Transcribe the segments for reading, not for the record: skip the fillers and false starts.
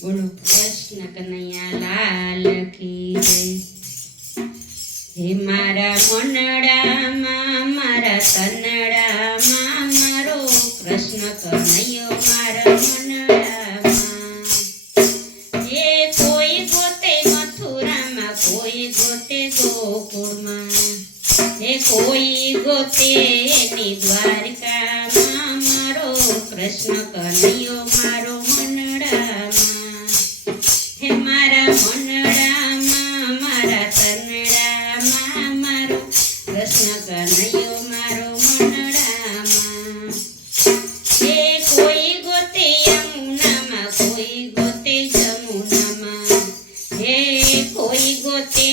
બોલો કૃષ્ણ કનૈયા લાલ કી જય। હે મારા મનડામાં મારા તનડામાં મારો કૃષ્ણ કનૈયો મારા મનડામાં। હે કોઈ ગોતે મથુરામાં, કોઈ ગોતે ગોકુળમાં, હે કોઈ ગોતે એની દ્વારકામાં મારો કૃષ્ણ કનૈયો મારો મનડામાં। હે મારા મનડામાં મારા તનડામાં મારો કૃષ્ણ કનૈયો મારો મનડામાં। હે કોઈ ગોતે યમુનામાં, કોઈ ગોતે જમુનામાં, હે કોઈ ગોતે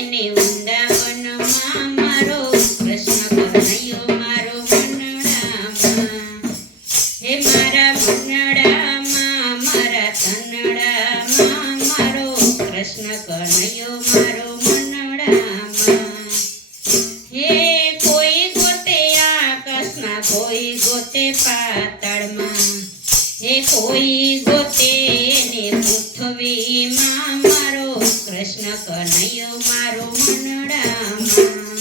એને વૃંદાવનમાં મારો કૃષ્ણ કનૈયો મારો મનડામાં। હે મારા મનડામાં મારા તનડામાં મારો કૃષ્ણ કનૈયો મારો મનડામાં। હે કોઈ ગોતે આકાશમાં, કોઈ ગોતે પાતાળમાં, હે કોઈ ગોતે ને પૃથ્વીમાં મારો કૃષ્ણ કનૈયો મારો મનડામાં।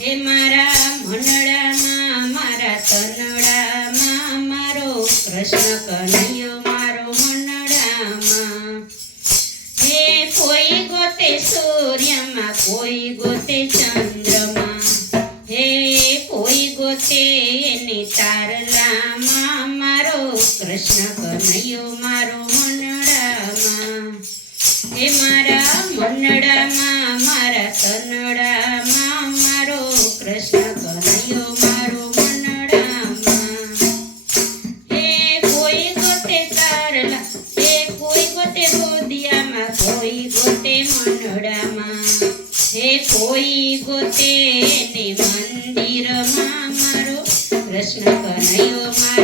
હે મારા મનડામાં મારા તનડામાં મારો કૃષ્ણ કનૈયો મારો મનડામાં। હે કોઈ ગોતે સૂર્યમાં, કોઈ ગોતે ચંદ્રમાં, હે કોઈ ગોતે એની તારલામાં મારો કૃષ્ણ કનૈયો મારો મનડામાં। હે મારા મનડામાં મારા તનડામાં મારો કૃષ્ણ કનૈયો મારો મનડામાં। હે કોઈ ગોતે તારલા, હે કોઈ ગોતે ગોદિયામાં, કોઈ ગોતે મનડામાં, હે કોઈ ગોતે ને મંદિરમાં મારો કૃષ્ણ કનૈયો મારો